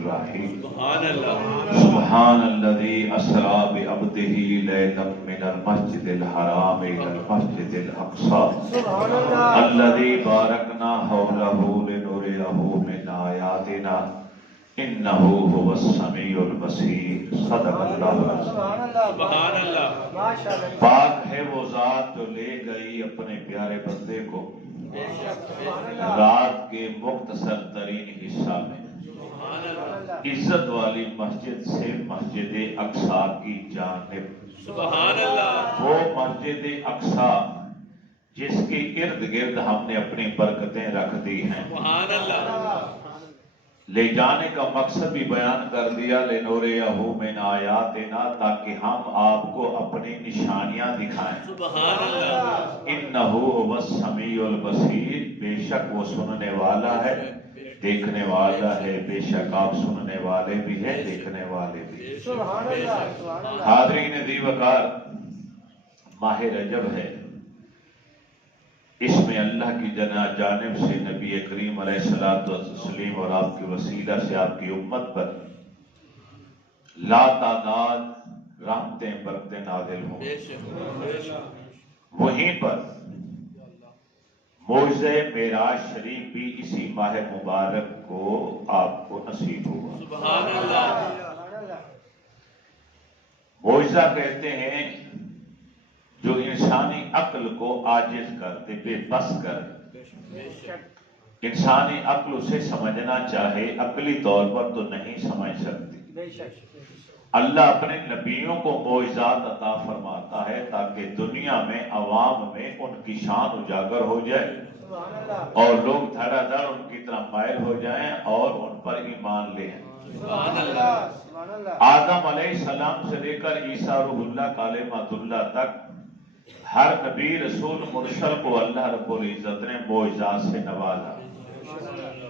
الرحیم سبحان اللہ سبحان الذی اسری بعبدہ لیلا من المسجد الحرام الی المسجد الاقصی الذی بارکنا حولہ لنریہ من آیاتنا انہ هو السمیع البصیر صدق اللہ العظیم سبحان اللہ پاک ہے وہ ذات جو لے گئی اپنے پیارے بندے کو رات کے مختصر ترین حصہ میں عزت والی مسجد سے مسجد اقصی کی جانب سبحان اللہ وہ مسجد اقصی جس کے ارد گرد ہم نے اپنی برکتیں رکھ دی ہیں سبحان اللہ لے جانے کا مقصد بھی بیان کر دیا لنوریہ من آیاتنا تاکہ ہم آپ کو اپنی نشانیاں دکھائیں سبحان اللہ انہ هو السمیع البصیر بے شک وہ سننے والا ہے دیکھنے والا ہے بے شک آپ سننے والے بھی ہیں دیکھنے والے بھی ہیں حاضرین ذی وقار ماہ رجب ہے اس میں اللہ کی جانب سے نبی کریم علیہ الصلوۃ والتسلیم اور آپ کے وسیلہ سے آپ کی امت پر لا تعداد رحمتیں برکتیں نازل ہوں بے شک وہیں پر معجزہ معراج شریف بھی اسی ماہ مبارک کو آپ کو نصیب ہوا سبحان اللہ معجزہ کہتے ہیں جو انسانی عقل کو عاجز کر دے بے بس کر انسانی عقل اسے سمجھنا چاہے عقلی طور پر تو نہیں سمجھ سکتی اللہ اپنے نبیوں کو معجزات عطا فرماتا ہے تاکہ دنیا میں عوام میں ان کی شان اجاگر ہو جائے اور لوگ دھڑا دھڑ ان کی طرح مائل ہو جائیں اور ان پر ایمان لیں سبحان اللہ آدم علیہ السلام سے لے کر عیسیٰ روح اللہ کلمۃ اللہ تک ہر نبی رسول مرسل کو اللہ رب العزت نے معجزات سے نوازا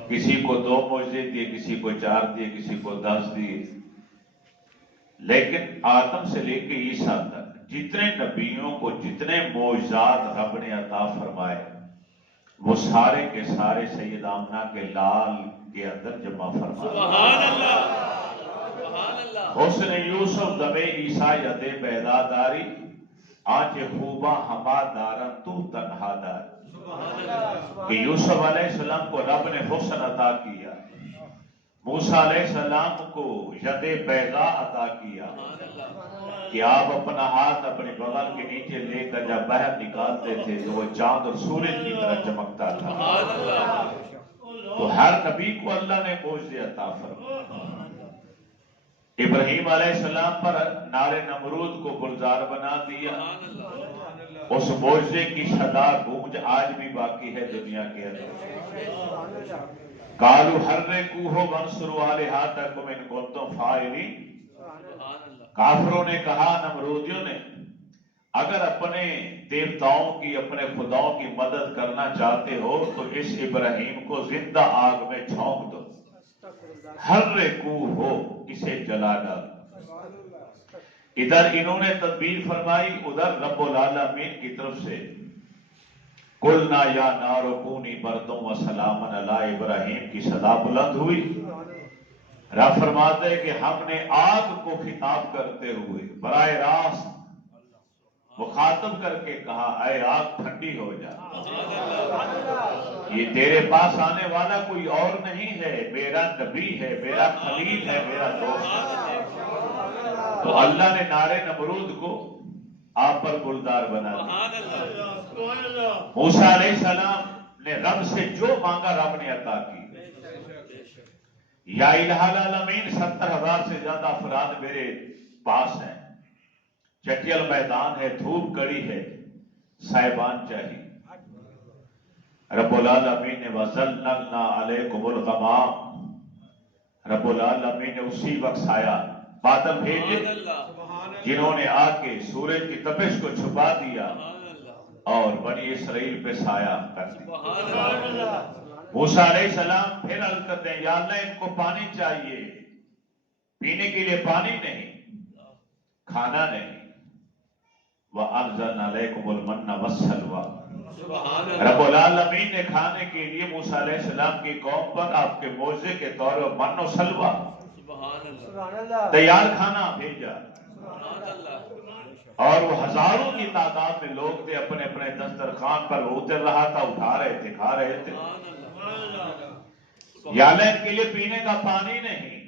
کسی کو 2 معجزے دیے کسی کو 4 دیے کسی کو 10 دیے لیکن آدم سے لے کے عیسیٰ تک جتنے نبیوں کو جتنے معجزات رب نے عطا فرمائے وہ سارے کے سارے سید آمنہ کے لال کے اندر جمع فرمائے سبحان اللہ سبحان اللہ حسن یوسف دمے عیسیٰ ید بیدا داری آج خوبا ہما دارن تو تنہا دار کہ یوسف علیہ السلام کو رب نے حسن عطا کیا موسیٰ علیہ السلام کو ید بیضا عطا کیا کہ آپ اپنا ہاتھ اپنے بغل کے نیچے لے کر جب باہر نکالتے تھے تو وہ چاند اور سورج کی طرح چمکتا تھا تو ہر نبی کو اللہ نے معجزے عطا فرمائے ابراہیم علیہ السلام پر نار نمرود کو گلزار بنا دیا اس معجزے کی صدا گونج آج بھی باقی ہے دنیا کے اندر قالوا حرقوہ وانصروا آلہتکم ان کنتم فاعلین کافروں نے کہا نمرودیوں نے اگر اپنے دیوتاؤں کی اپنے خداؤں کی مدد کرنا چاہتے ہو تو اس ابراہیم کو زندہ آگ میں جھونک دو حرقوہ اسے جلا ڈالو ادھر انہوں نے تدبیر فرمائی ادھر رب العالمین کی طرف سے قلنا یا نار کونی بردوں و سلاما علی ابراہیم کی صدا بلند ہوئی رب فرماتے ہیں کہ ہم نے آگ کو خطاب کرتے ہوئے براہ راست مخاطب کر کے کہا اے آگ ٹھنڈی ہو جا یہ تیرے پاس آنے والا کوئی اور نہیں ہے میرا نبی ہے میرا خلیل ہے میرا دوست ہے تو اللہ نے نار نمرود کو آپ پر گلزار بنا دیا موسیٰ علیہ السلام نے رب سے جو مانگا رب نے عطا کی یا الہ العالمین 70,000 سے زیادہ افراد میرے پاس ہیں چٹیل میدان ہے دھوپ کڑی ہے صاحبان چاہیے رب العالمین نے وَظَلَّلْنَا عَلَيْكُمُ الْغَمَامَ رب العالمین نے اسی وقت سایہ بادل بھیجے جنہوں نے آ کے سورج کی تپش کو چھپا دیا اور بنی اسرائیل پہ سایہ کر دیا موسیٰ علیہ السلام پھر عرض کرتے ہیں یا اللہ ان کو پانی چاہیے پینے کے لیے پانی نہیں کھانا نہیں وَأَنزَلْنَا عَلَيْكُمُ الْمَنَّ وَالسَّلْوَىٰ رب العالمین نے کھانے کے لیے موسیٰ علیہ السلام کی قوم پر آپ کے معجزے کے طور پر من و سلوہ تیار کھانا بھیجا، سبحان اللہ، اور وہ ہزاروں کی تعداد میں لوگ تھے، اپنے اپنے دسترخوان پر وہ اتر رہا تھا، اٹھا رہے تھے، کھا رہے تھے. یا ان کے لیے پینے کا پانی نہیں.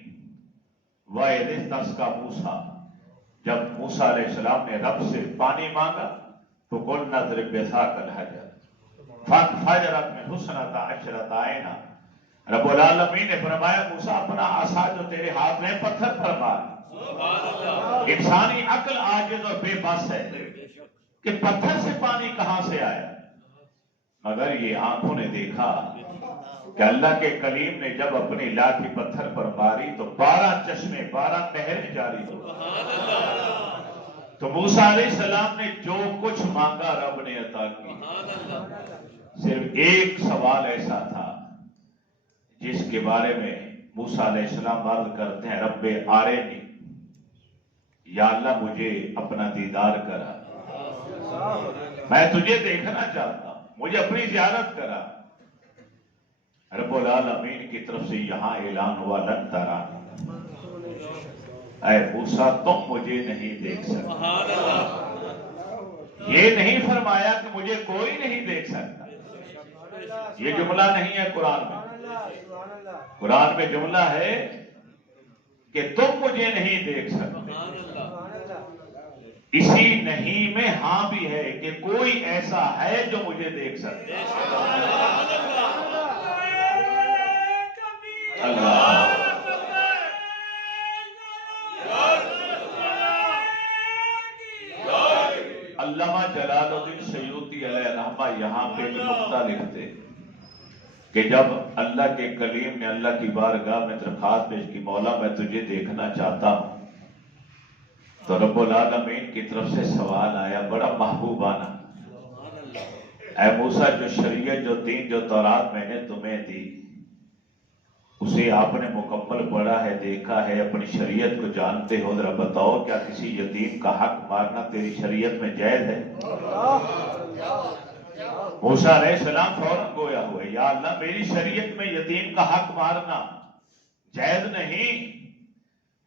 وَإِذِ اسْتَسْقَىٰ مُوسَىٰ، جب موسیٰ علیہ السلام نے رب سے پانی مانگا تو قُلْنَا اضْرِب بِعَصَاكَ الْحَجَرَ فَانفَجَرَتْ مِنْهُ اثْنَتَا عَشْرَةَ عَيْنًا. رب العالمین نے فرمایا موسیٰ اپنا عصا جو تیرے ہاتھ میں پتھر پر مار. انسانی عقل عاجز اور بے بس ہے کہ پتھر سے پانی کہاں سے آیا، مگر یہ آنکھوں نے دیکھا کہ اللہ کے کلیم نے جب اپنی لاٹھی پتھر پر ماری تو 12 چشمے 12 نہریں جاری ہو. تو موسیٰ علیہ السلام نے جو کچھ مانگا رب نے عطا کی. صرف ایک سوال ایسا تھا جس کے بارے میں موسیٰ علیہ السلام عرض کرتے ہیں رب آرینی، یا اللہ مجھے اپنا دیدار کرا، میں تجھے دیکھنا چاہتا ہوں، مجھے اپنی زیارت کرا. رب العالمین کی طرف سے یہاں اعلان ہوا لن ترانی، اے موسیٰ تم مجھے نہیں دیکھ سکتے. یہ نہیں فرمایا کہ مجھے کوئی نہیں دیکھ سکتا. یہ جملہ نہیں ہے قرآن میں. قرآن میں جملہ ہے کہ تم مجھے نہیں دیکھ سکتے. اسی نہیں میں ہاں بھی ہے کہ کوئی ایسا ہے جو مجھے دیکھ سکتا ہے. اللہ علامہ جلال الدین سیوطی علیہ رحمہ یہاں پہ ایک نقطہ لکھتے کہ جب اللہ کے کلیم نے اللہ کی بارگاہ میں درخواست پیش کی مولا میں تجھے دیکھنا چاہتا ہوں، تو رب العالمین کی طرف سے سوال آیا بڑا محبوبانہ، اے موسیٰ جو شریعت جو دین جو تورات میں نے تمہیں دی اسے آپ نے مکمل پڑھا ہے، دیکھا ہے، اپنی شریعت کو جانتے ہو، ذرا بتاؤ کیا کسی یتیم کا حق مارنا تیری شریعت میں جائز ہے؟ موسیٰ علیہ السلام فوراً گویا ہوئے یا اللہ میری شریعت میں یتیم کا حق مارنا جائز نہیں.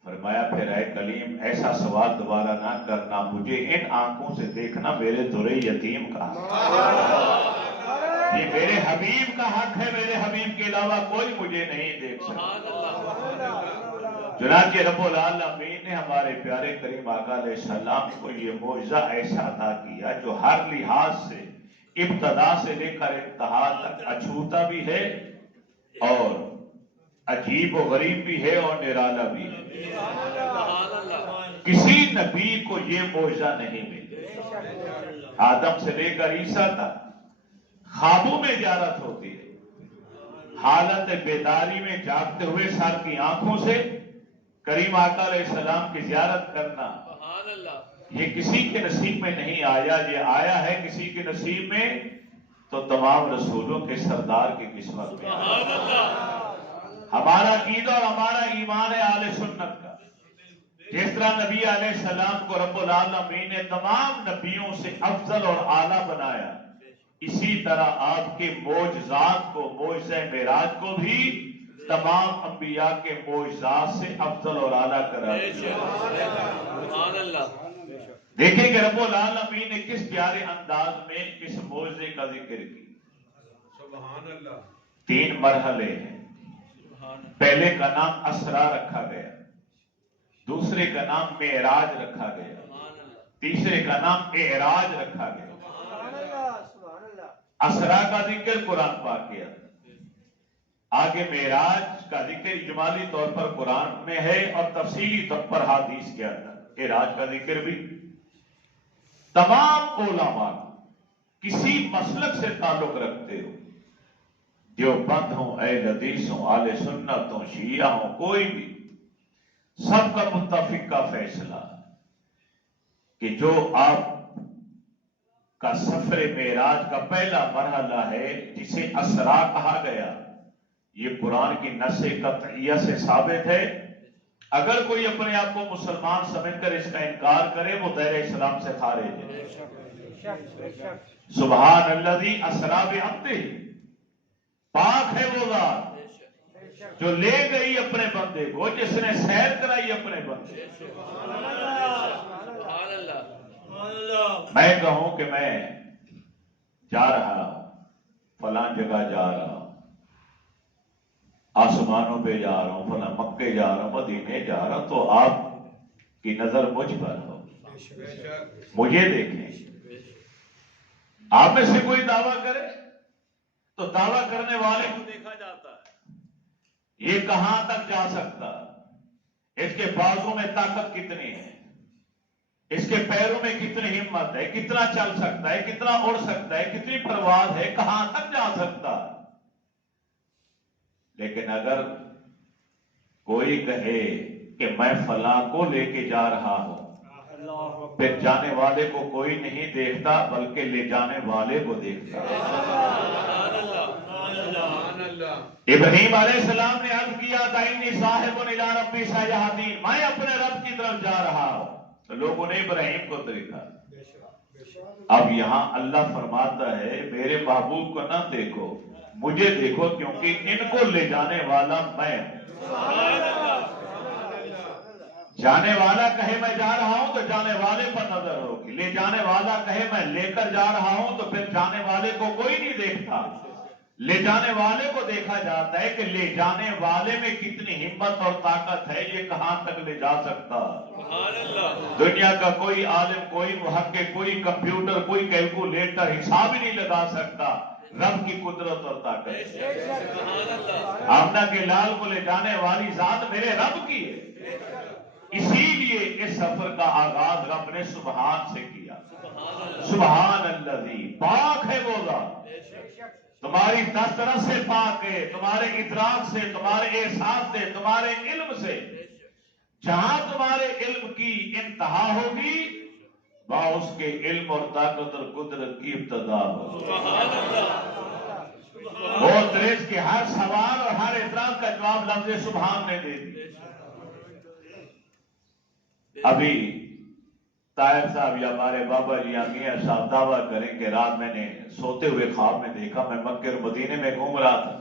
فرمایا پھر اے کلیم ایسا سوال دوبارہ نہ کرنا، مجھے ان آنکھوں سے دیکھنا میرے درے یتیم کا حق، یہ میرے حبیب کا حق ہے، میرے حبیب کے علاوہ کوئی مجھے نہیں دیکھ سکتا. چنانچہ رب العالمین نے ہمارے پیارے کریم آقا علیہ السلام کو یہ معجزہ ایسا عطا کیا جو ہر لحاظ سے ابتدا سے لے کر انتہا تک اچھوتا بھی ہے اور عجیب و غریب بھی ہے اور نرالا بھی ہے. کسی نبی کو یہ معجزہ نہیں ملی. آدم سے لے کر عیسیٰ تک خوابوں میں زیارت ہوتی ہے، حالت بیداری میں جاگتے ہوئے سر کی آنکھوں سے کریم آقا علیہ السلام کی زیارت کرنا یہ کسی کے نصیب میں نہیں آیا، یہ آیا ہے کسی کے نصیب میں تو تمام رسولوں کے سردار کی قسمت میں آیا. ہمارا عقیدہ اور ہمارا ایمان ہے اہل سنت کا. جس طرح نبی علیہ السلام کو رب العالمین نے تمام نبیوں سے افضل اور اعلیٰ بنایا، اسی طرح آپ کے معجزات کو معجزہ معراج کو بھی تمام انبیاء کے معجزات سے افضل اور اعلیٰ قرار دیا. دیکھیں کہ رب العالمین نے کس پیارے انداز میں اس معجزے کا ذکر کیا. 3 مرحلے ہیں. پہلے کا نام اسرا رکھا گیا، دوسرے کا نام معراج رکھا گیا، تیسرے کا نام اعراج رکھا گیا. اسرا کا ذکر قرآن پاک کیا، آگے معراج کا ذکر اجمالی طور پر قرآن میں ہے اور تفصیلی طور پر حدیث کے اندر. اعراج کا ذکر بھی تمام علماء کسی مسلک سے تعلق رکھتے ہو، دیوبند ہوں، اہل حدیث ہوں، اہل سنت ہوں، شیعہ ہوں، کوئی بھی، سب کا متفق کا فیصلہ کہ جو آپ کا سفر معراج کا پہلا مرحلہ ہے جسے اسرا کہا گیا، یہ قرآن کی نص قطعیہ سے ثابت ہے. اگر کوئی اپنے آپ کو مسلمان سمجھ کر اس کا انکار کرے وہ دائرہ اسلام سے خارج ہے. سبحان الذی اسری بعبدہ، پاک ہے وہ ذات جو لے گئی اپنے بندے کو، جس نے سیر کرائی اپنے بندے کو۔ میں کہوں کہ میں جا رہا ہوں فلاں جگہ، جا رہا ہوں آسمانوں پہ جا رہا ہوں، فلاں مکے جا رہا ہوں، مدینے جا رہا ہوں، تو آپ کی نظر مجھ پر ہو، مجھے دیکھیں۔ آپ میں سے کوئی دعویٰ کرے تو دعویٰ کرنے والے کو دیکھا جاتا ہے، یہ کہاں تک جا سکتا، اس کے بازوں میں طاقت کتنی ہے، اس کے پیروں میں کتنی ہمت ہے، کتنا چل سکتا ہے، کتنا اڑ سکتا ہے، کتنی پرواز ہے، کہاں تک جا سکتا ہے۔ لیکن اگر کوئی کہے کہ میں فلاں کو لے کے جا رہا ہوں، پھر جانے والے کو کوئی نہیں دیکھتا بلکہ لے جانے والے کو دیکھتا۔ ابراہیم علیہ السلام نے عرض کیا تھا انی صاحب الی ربی سیہدین، میں اپنے رب کی طرف جا رہا ہوں، تو لوگوں نے ابراہیم کو دیکھا۔ اب یہاں اللہ فرماتا ہے میرے محبوب کو نہ دیکھو، مجھے دیکھو، کیونکہ ان کو لے جانے والا میں ہوں۔ جانے والا کہے میں جا رہا ہوں تو جانے والے پر نظر ہوگی، لے جانے والا کہے میں لے کر جا رہا ہوں تو پھر جانے والے کو کوئی نہیں دیکھتا، لے جانے والے کو دیکھا جاتا ہے کہ لے جانے والے میں کتنی ہمت اور طاقت ہے، یہ کہاں تک لے جا سکتا۔ دنیا کا کوئی عالم، کوئی محقق، کوئی کمپیوٹر، کوئی کیلکولیٹر حساب ہی نہیں لگا سکتا رب کی قدرت اور طاقت۔ آمنہ کے لال کو لے جانے والی ذات میرے رب کی ہے، اسی لیے اس سفر کا آغاز رب نے سبحان سے کیا۔ سبحان الذی، پاک ہے وہ ذات، تمہاری دسترس سے پاک ہے، تمہارے ادراک سے، تمہارے احساس سے، تمہارے علم سے۔ جہاں تمہارے علم کی انتہا ہوگی وہاں اس کے علم اور طاقت اور قدرت کی ابتدا ہوگی۔ وہ دریس کے ہر سوال اور ہر اعتراض کا جواب لفظ سبحان نے دے دی۔ ابھی طاہر صاحب یا ہمارے بابا جی یا میاں صاحب دعویٰ کریں کہ رات میں نے سوتے ہوئے خواب میں دیکھا میں مکے اور مدینے میں گھوم رہا تھا،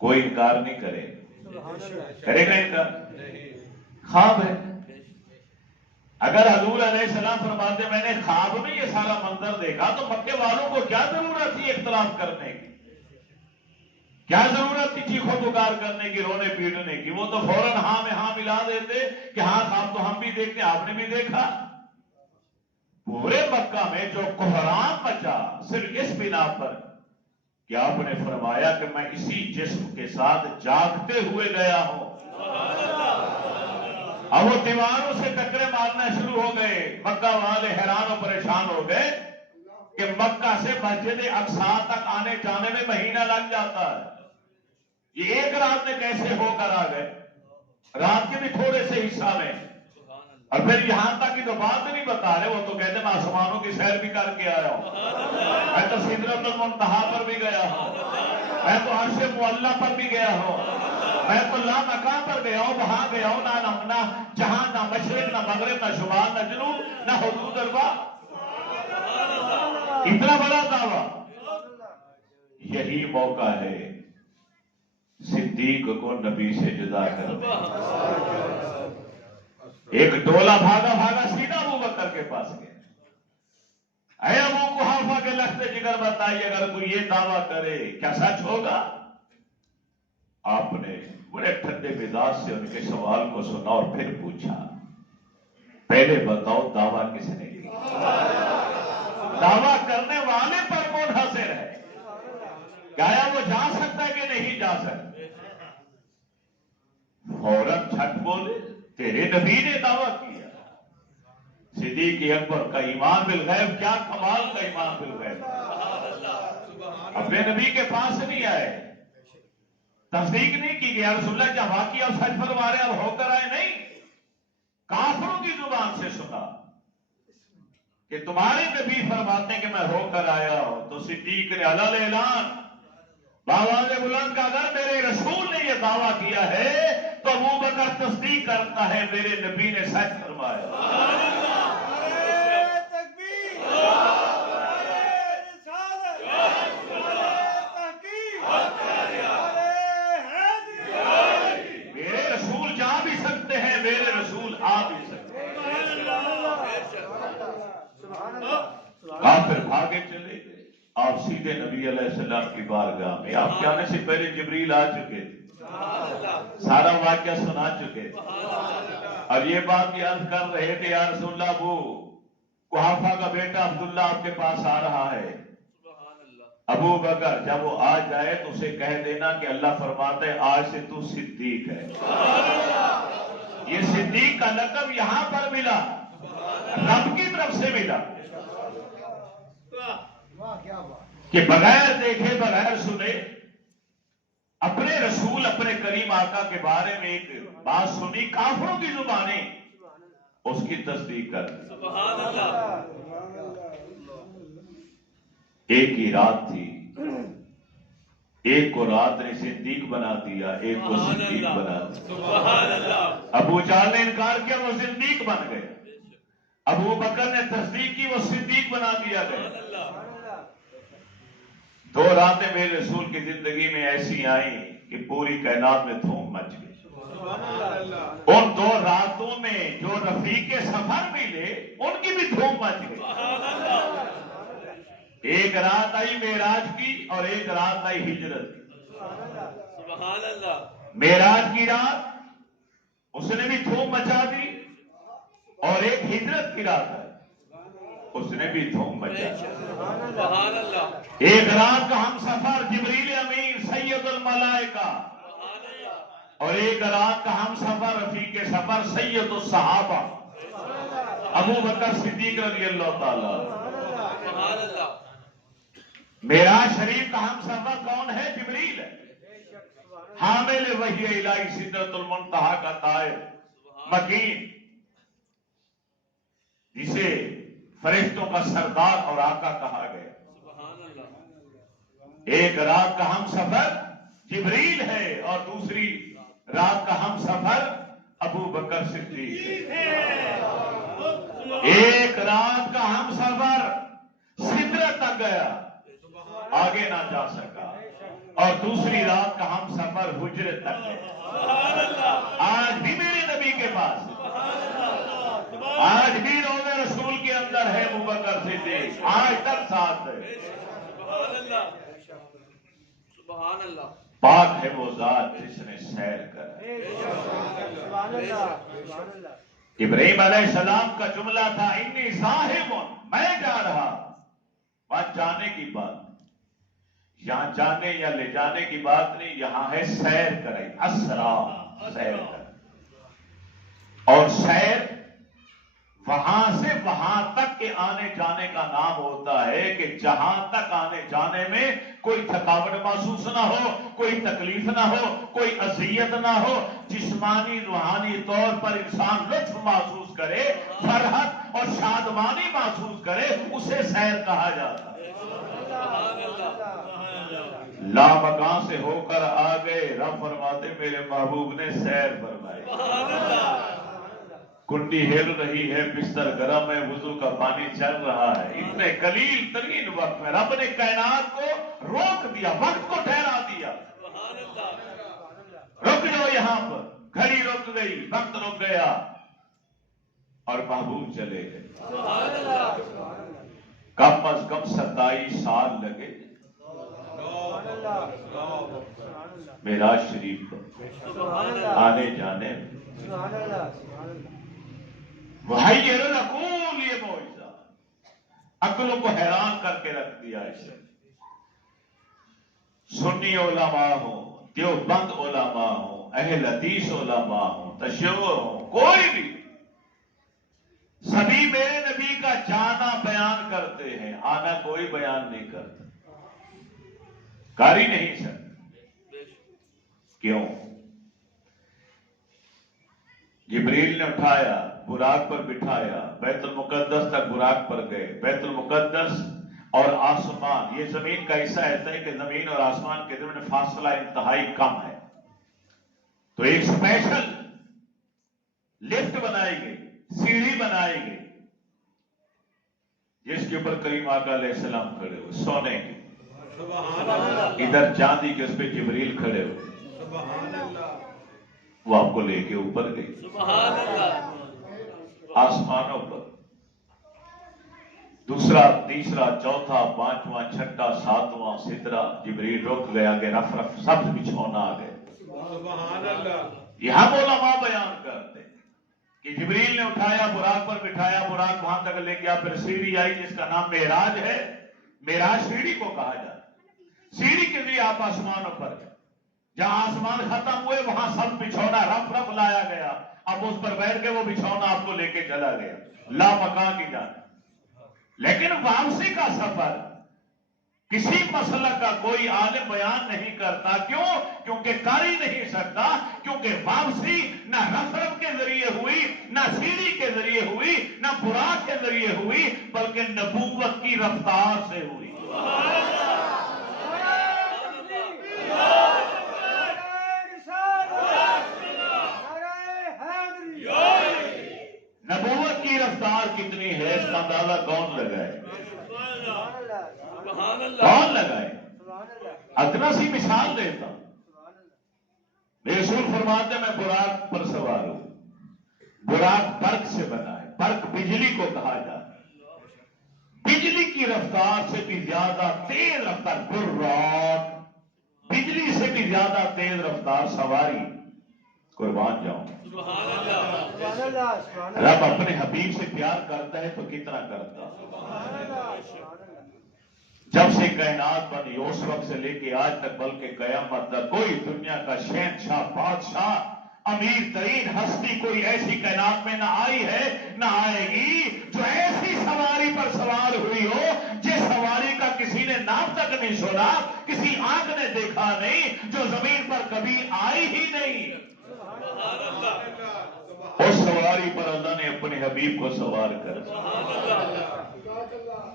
کوئی انکار نہیں کرے گا انکار؟ خواب ہے۔ اگر حضور علیہ السلام فرماتے میں نے خواب میں یہ سارا منظر دیکھا تو مکے والوں کو کیا ضرورت تھی اختلاف کرنے کی، کیا ضرورت تھی چیخو پکار کرنے کی، رونے پیٹنے کی؟ وہ تو فوراً ہاں میں ہاں ملا دیتے کہ ہاں خواب تو ہم بھی دیکھتے، آپ نے بھی دیکھا۔ پورے مکہ میں جو کوہرام مچا صرف اس بنا پر کہ آپ نے فرمایا کہ میں اسی جسم کے ساتھ جاگتے ہوئے گیا ہوں۔ اب وہ دیواروں سے ٹکرے مارنا شروع ہو گئے، مکہ والے حیران و پریشان ہو گئے کہ مکہ سے مسجد اقصی تک آنے جانے میں مہینہ لگ جاتا ہے، یہ ایک رات میں کیسے ہو کر آ گئے، رات کے بھی تھوڑے سے حصہ میں۔ اور پھر یہاں تک کی تو بات نہیں بتا رہے، وہ تو کہتے میں آسمانوں کی سیر بھی کر کے آیا ہوں، میں تو سدرۃ المنتہا پر بھی گیا ہوں، میں تو عرش معلی پر بھی گیا ہوں، میں تو لامکان پر گیا ہوں، وہاں گیا ہوں، نہ جہاں نہ مشرق نہ مغرب نہ شمال نہ جنوب نہ حدود اربع۔ اتنا بڑا دعویٰ۔ یہی موقع ہے صدیق کو نبی سے جدا کرنے۔ ایک ٹولہ بھاگا بھاگا سیدھا ابو بکر کے پاس گیا، اے ابو قحافہ کے لخت جگر بتائیے اگر کوئی یہ دعویٰ کرے کیا سچ ہوگا؟ آپ نے بڑے ٹھنڈے مزاج سے ان کے سوال کو سنا اور پھر پوچھا پہلے بتاؤ دعویٰ کس نے کیا؟ دعویٰ کرنے والے پر کون حاضر ہے؟ کیا وہ جا سکتا ہے کہ نہیں جا سکتا؟ فوراً جھٹ بولے تیرے نبی نے دعویٰ کیا۔ صدیق اکبر کا ایمان بالغیب، کیا کمال کا ایمان بالغیب، اپنے نبی کے پاس نہیں آئے، تصدیق نہیں کی کہ یا رسول اللہ کیا واقعی آپ سچ فرما رہے اب ہو کر آئے؟ نہیں، کافروں کی زبان سے سنا کہ تمہارے نبی فرماتے ہیں کہ میں ہو کر آیا ہوں، تو صدیق نے علل اعلان بآواز بلند کا اگر میرے رسول نے یہ دعویٰ کیا ہے تو ابو بکر تصدیق کرتا ہے میرے نبی نے سچ فرمایا۔ میرے رسول آ بھی سکتے. آپ پھر بھاگے چلے گئے. آپ سیدھے نبی علیہ السلام کی بارگاہ میں. آپ کے آنے سے پہلے جبریل آ چکے تھے, سارا واقعہ سنا چکے تھے, اور یہ بات بھی عرض کر رہے تھے یا رسول اللہ وہ قحافہ کا بیٹا عبداللہ آپ کے پاس آ رہا ہے. ابو بکر جب وہ آ جائے تو اسے کہہ دینا کہ اللہ فرماتا ہے آج سے تو صدیق ہے. یہ صدیق کا لقب یہاں پر ملا, رب کی طرف سے ملا, کہ بغیر دیکھے بغیر سنے اپنے رسول اپنے کریم آقا کے بارے میں ایک بات سنی کافروں کی زبانیں, اس کی تصدیق کر دی. سبحان اللہ. ایک ہی رات تھی, ایک کو رات نے صدیق بنا دیا, ایک کو صدیق بنا دیا. سبحان اللہ. ابو جہل نے انکار کیا, وہ صدیق بن گئے. ابو بکر نے تصدیق کی, وہ صدیق بنا دیا گیا. 2 راتیں میرے رسول کی زندگی میں ایسی آئیں کہ پوری کائنات میں دھوم مچ گئی. ان 2 راتوں میں جو رفیق سفر ملے ان کی بھی دھوم مچ گئی. ایک رات آئی معراج کی اور ایک رات آئی ہجرت کی. سبحان اللہ. معراج کی رات اس نے بھی دھوم مچا دی, اور ایک ہجرت کی رات ہے اس نے بھی دھوم مچا دی. سبحان اللہ. ایک رات کا ہم سفر جبریل امین سید الملائکہ, اور ایک رات کا ہم سفر رفیق سفر سید الصحابہ ابو بکر صدیق رضی اللہ تعالی. سبحان اللہ. معراج شریف کا ہم سفر کون ہے؟ جبریل ہے, حامل وحی الہی سدرۃ المنتہا کا طائر مکین, جسے فرشتوں کا سردار اور آقا کہا گیا. سبحان اللہ. ایک رات کا ہم سفر جبریل ہے اور دوسری رات کا ہم سفر ابو بکر صدیق ہے. ایک رات کا ہم سفر سدرت تک گیا, آگے نہ جا سکا, اور دوسری رات کا ہم سفر حجرت تک گیا. آج بھی میرے نبی کے پاس, آج بھی روضہ رسول کے اندر ہے ابو بکر صدیق, آج تک ساتھ ہے. سبحان اللہ. سبحان اللہ. پاک ہے وہ ذات جس نے سیر کر. ابراہیم علیہ السلام کا جملہ تھا انی ذاہب, میں جا رہا. وہاں جانے کی بات, یہاں جانے یا لے جانے کی بات نہیں, یہاں ہے سیر کریں, اسرا سیر کریں. اور سیر وہاں سے وہاں تک کے آنے جانے کا نام ہوتا ہے کہ جہاں تک آنے جانے میں کوئی تھکاوٹ محسوس نہ ہو, کوئی تکلیف نہ ہو, کوئی اذیت نہ ہو, جسمانی روحانی طور پر انسان لطف محسوس کرے, فرحت اور شادمانی محسوس کرے, اسے سیر کہا جاتا ہے. لامکان سے ہو کر آ گئے, رب فرماتے میرے محبوب نے سیر فرمائی. کنڈی ہل رہی ہے, بستر گرم ہے, وضو کا پانی چل رہا ہے, اتنے قلیل ترین وقت میں رب نے کائنات کو روک دیا, وقت کو ٹھہرا دیا. رک جاؤ یہاں پر, گھڑی رک گئی, وقت رک گیا, اور محبوب چلے گئے. کم از کم 27 سال لگے معراج شریف پر آنے جانے. محیر العقول, یہ معجزہ عقلوں کو حیران کر کے رکھ دیا. اسے سنی علماء ہوں, دیوبند علماء ہوں, اہل حدیث علماء ہوں, تشیع ہوں, کوئی بھی, سبھی میرے نبی کا جانا بیان کرتے ہیں, آنا کوئی بیان نہیں کرتا, کر ہی نہیں سکتے. کیوں؟ جبریل نے اٹھایا, براق پر بٹھایا, بیت المقدس تک براق پر گئے. بیت المقدس اور آسمان, یہ زمین کا حصہ ایسا ہے کہ زمین اور آسمان کے درمیان فاصلہ انتہائی کم ہے, تو ایک اسپیشل لفٹ بنائی گئی, سیڑھی بنائی گئی, جس کے اوپر کریم آقا علیہ السلام کھڑے ہوئے, سونے کی, ادھر چاندی کے, اس پہ جبریل کھڑے ہوئے. وہ آپ کو لے کے اوپر گئی سبحان اللہ آسمانوں پر. دوسرا، تیسرا، چوتھا، پانچواں، چھٹا، ساتواں سدرا، جبریل رک گیا کہ رف رف سبز بچھونا آ گئے. سبحان اللہ یہ ہم علماء بیان کرتے کہ جبریل نے اٹھایا، براق پر بٹھایا، براق وہاں تک لے گیا، پھر سیڑھی آئی جس کا نام معراج ہے. معراج سیڑھی کو کہا جاتا ہے. سیڑھی کے لیے آپ آسمانوں پر گئے. جہاں آسمان ختم ہوئے وہاں سب بچھونا رف رف لایا گیا. اب اس پر بیٹھ کے وہ بچھونا آپ کو لے کے چلا گیا لا مکان کی جانب. لیکن واپسی کا سفر کسی مسئلہ کا کوئی عالم بیان نہیں کرتا. کیوں؟ کیونکہ کر ہی نہیں سکتا. کیونکہ واپسی نہ رفرف کے ذریعے ہوئی، نہ سیڑھی کے ذریعے ہوئی، نہ براق کے ذریعے ہوئی، بلکہ نبوت کی رفتار سے ہوئی. نبوت کی رفتار کتنی ہے اس کا اندازہ کون لگائے؟ سبحان اللہ کون لگائے؟ ادنا سی مثال دیتا ہوں. میرے رسول فرماتے ہیں میں براق پر سوار ہوں. براق برق سے بنا ہے. برق بجلی کو کہا جاتا ہے. بجلی کی رفتار سے بھی زیادہ تیز رفتار براق، بجلی سے بھی زیادہ تیز رفتار سواری. قربان جاؤں. رب اپنے حبیب سے پیار کرتا ہے تو کتنا کرتا. جب سے کائنات بنی اس وقت سے لے کے آج تک بلکہ قیامت تک کوئی دنیا کا شہنشاہ، بادشاہ، امیر ترین ہستی کوئی ایسی کائنات میں نہ آئی ہے نہ آئے گی جو ایسی سواری پر سوار ہوئی ہو جس سواری کا کسی نے نام تک نہیں سنا، کسی آنکھ نے دیکھا نہیں، جو زمین پر کبھی آئی ہی نہیں. اس سواری پر اللہ نے اپنے حبیب کو سوار کر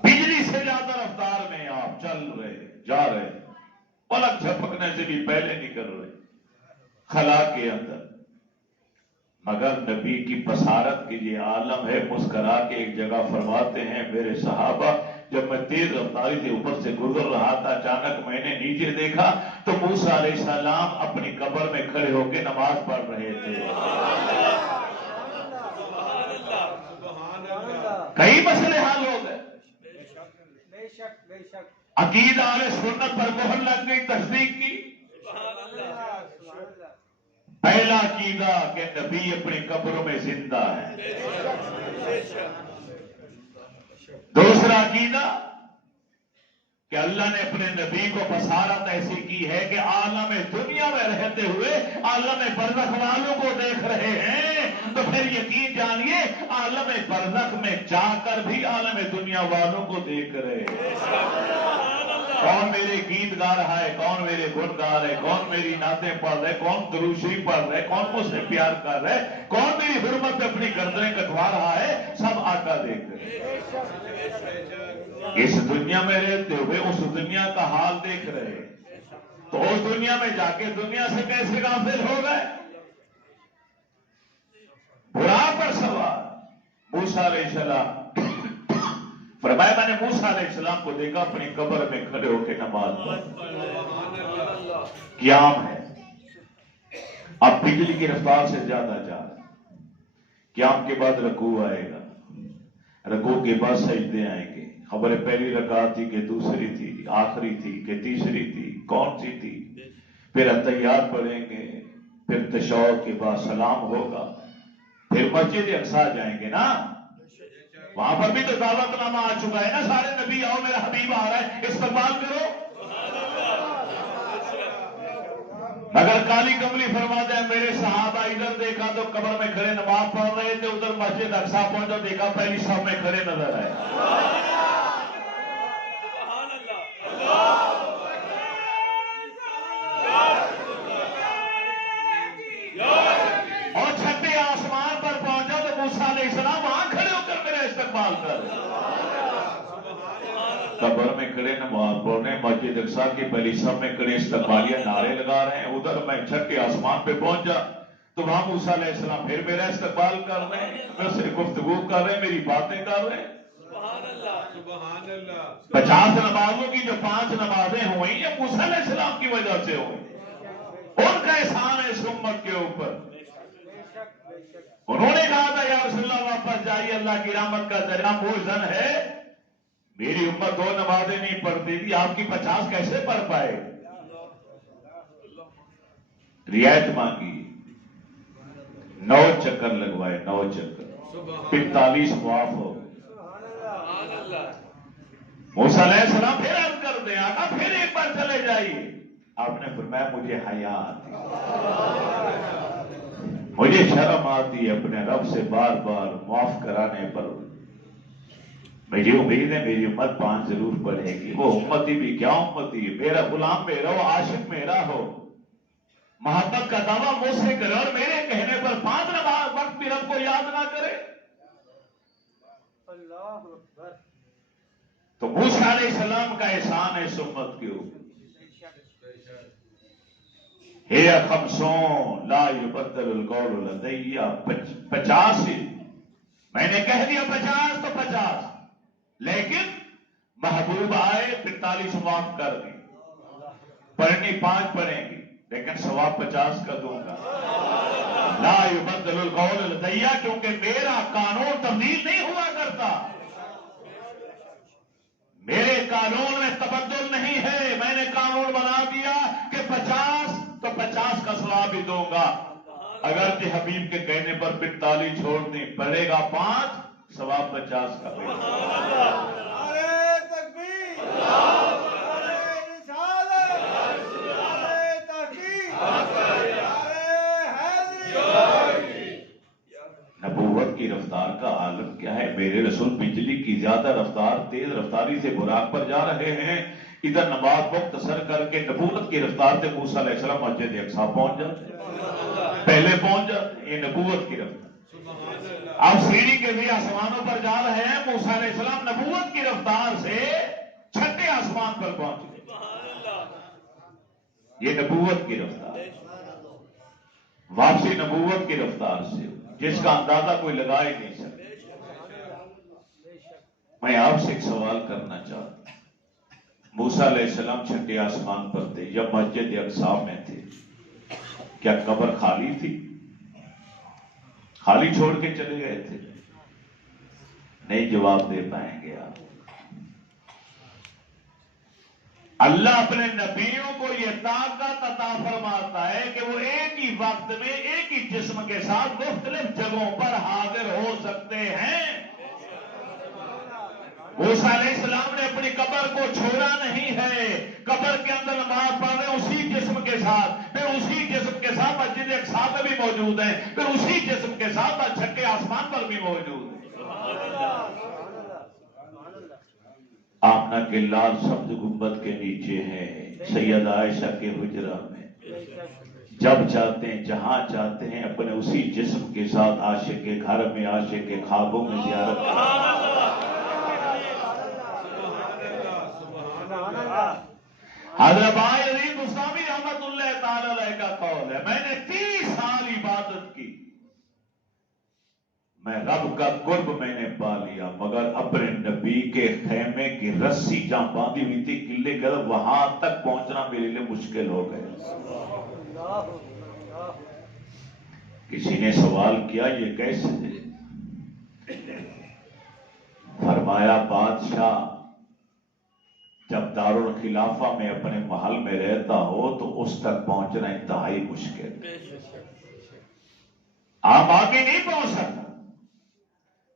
بجلی سے زیادہ رفتار میں آپ چل رہے، جا رہے، پلک جھپکنے سے بھی پہلے نکل رہے خلا کے اندر. مگر نبی کی بصارت کے یہ عالم ہے. مسکرا کے ایک جگہ فرماتے ہیں میرے صحابہ جب میں تیز رفتاری سے اوپر سے گزر رہا تھا اچانک میں نے نیچے دیکھا تو موسیٰ علیہ السلام اپنی قبر میں کھڑے ہو کے نماز پڑھ رہے تھے. کئی مسئلے حل ہو گئے. عقیدہ اہل سنت پر مہر لگ گئی، تصدیق کی. پہلا عقیدہ کہ نبی اپنی قبروں میں زندہ ہے. دوسرا عقیدہ کہ اللہ نے اپنے نبی کو بصارت ایسی کی ہے کہ عالم دنیا میں رہتے ہوئے عالم برزخ والوں کو دیکھ رہے ہیں. تو پھر یقین جانیے عالم برزخ میں جا کر بھی عالم دنیا والوں کو دیکھ رہے ہیں. کون میرے گیت گا رہا ہے، کون میرے گن گا رہے، کون میری نعتیں پڑھ رہے، کون درود شریف پڑھ رہے، کون مجھ سے پیار کر رہے، کون میری حرمت پہ اپنی گردنیں کٹوا رہا ہے، سب آقا دیکھ رہے. اس دنیا میں رہتے ہوئے اس دنیا کا حال دیکھ رہے، تو اس دنیا میں جا کے دنیا سے کیسے غافل ہو گئے. براق پر سوار موسیٰ علیہ السلام فرمایا میں نے موسیٰ علیہ السلام کو دیکھا اپنی قبر میں کھڑے ہو کے نماز پڑھ. قیام ہے. اب بجلی کی رفتار سے زیادہ جا رہا ہے. قیام کے بعد رکوع آئے گا، رکوع کے بعد سجدے آئیں گے. خبر پہلی رکعت تھی کہ دوسری تھی، آخری تھی کہ تیسری تھی، کون سی تھی. پھر اتحیات پڑھیں گے، پھر تشہد کے بعد سلام ہوگا، پھر مسجد اقصیٰ جائیں گے نا. وہاں پر بھی تو دعوت نامہ آ چکا ہے نا، سارے نبی آؤ میرا حبیب آ رہا ہے استقبال کرو. مگر کالی کملی فرماتے ہیں میرے صحابہ ادھر دیکھا تو قبر میں کھڑے نماز پڑھ رہے تھے، ادھر مسجد اقصیٰ پہنچا دیکھا پہلی صف میں کھڑے نظر آئے. اور چھٹے آسمان پر پہنچا تو موسیٰ علیہ السلام وہاں کھڑے ہو کر میرا استقبال کر. قبر میں کھڑے نماز پڑھنے، مسجد اقصیٰ کی پہلی صف میں کھڑے استقبالیہ نعرے لگا رہے ہیں. ادھر میں چھٹے آسمان پہ پہنچا تو وہاں موسیٰ علیہ السلام پھر میرا استقبال کر رہے ہیں، میرے سے گفتگو کر رہے ہیں، میری باتیں کر رہے ہیں. 50 نمازوں کی جو 5 نمازیں ہوئی یہ موسیٰ علیہ السلام کی وجہ سے ہوئی. ان کا احسان ہے اس امت کے اوپر. یہ اللہ کی رحمت کا ذریعہ موزن ہے. میری امت 2 نمازیں نہیں پڑھتی تھی، آپ کی 50 کیسے پڑھ پائے؟ رعایت مانگی، 9 چکر لگوائے، 9 چکر، 45 معاف ہو. موسیٰ علیہ السلام پھر عرض کر دیں آقا پھر ایک بار چلے جائیے. آپ نے فرمایا مجھے حیا آتی ہے، مجھے شرم آتی ہے اپنے رب سے بار بار معاف کرانے پر. مجھے امید ہے میری امت 5 ضرور پڑھے گی. وہ امتی بھی کیا امتی ہے، میرا غلام میرا ہو، عاشق میرا ہو، محبت کا دعویٰ مجھ سے کرے اور میرے کہنے پر 5 نماز وقت بھی رب کو یاد نہ کرے. تو موسیٰ علیہ السلام کا احسان ہے اس امت کے اوپر. ہے 50 لا یبدل القول لدی، 50 ہی میں نے کہہ دیا 50 تو 50، لیکن محبوب آئے 45 معاف کر دی. پڑھنی 5 پڑھیں گی لیکن ثواب 50 کا دوں گا. لا یبدل القول لدی، کیونکہ میرا قانون تبدیل نہیں ہوا کرتا، میرے قانون میں تبدل نہیں ہے. میں نے قانون بنا دیا کہ 50 تو 50 کا ثواب بھی دوں گا. اگر کہ حبیب کے کہنے پر 45 چھوڑ دیں، پڑے گا 5 ثواب 50 کا دے گا. نبوت کی رفتار کا عالم کیا ہے. میرے رسول بجلی کی زیادہ رفتار، تیز رفتاری سے براق پر جا رہے ہیں، ادھر نماز مختصر کر کے نبوت کی رفتار سے موسیٰ علیہ السلام مسجد اقصیٰ پہنچ جاتے، پہلے پہنچ جاتے. یہ نبوت کی رفتار. آپ سیڑھی کے بھی آسمانوں پر جا رہے ہیں، موسیٰ علیہ السلام نبوت کی رفتار سے 6ٹھے آسمان پر پہنچ گئے. یہ نبوت کی رفتار، واپسی نبوت کی رفتار سے، جس کا اندازہ کوئی لگا ہی نہیں سکتا. میں آپ سے ایک سوال کرنا چاہتا ہوں. موسیٰ علیہ السلام 6ٹھے آسمان پر تھے یا مسجد اقصیٰ میں تھے، کیا قبر خالی تھی؟ خالی چھوڑ کے چلے گئے تھے؟ نہیں جواب دے پائیں گے آپ. اللہ اپنے نبیوں کو یہ طاقت عطا فرماتا ہے کہ وہ ایک ہی وقت میں ایک ہی جسم کے ساتھ مختلف جگہوں پر حاضر ہو سکتے ہیں. موسیٰ علیہ السلام نے اپنی قبر کو چھوڑا نہیں ہے، قبر کے اندر نماز پڑھ رہے ہیں اسی جسم کے ساتھ، پھر اسی جسم کے ساتھ مسجد اقصیٰ میں بھی موجود ہیں، پھر اسی جسم کے ساتھ 6ٹھے آسمان پر بھی موجود ہیں. آمنہ کے لال سبز گنبد کے نیچے ہیں، سید عائشہ کے حجرہ میں. جب چاہتے ہیں جہاں چاہتے ہیں اپنے اسی جسم کے ساتھ عاشق کے گھر میں، عاشق کے خوابوں میں زیارت کرتے. حضرت یزید بستامی رحمت اللہ تعالی علیہ کا قول ہے، میں نے 30 سال عبادت کی، میں رب کا قرب میں نے پا لیا، مگر اپنے نبی کے خیمے کی رسی جہاں باندھی ہوئی تھی قلعے کے اندر، وہاں تک پہنچنا میرے لیے مشکل ہو گیا. کسی نے سوال کیا یہ کیسے؟ فرمایا بادشاہ جب دارالخلافہ میں اپنے محل میں رہتا ہو تو اس تک پہنچنا انتہائی مشکل، عام آدمی نہیں پہنچ سکتا.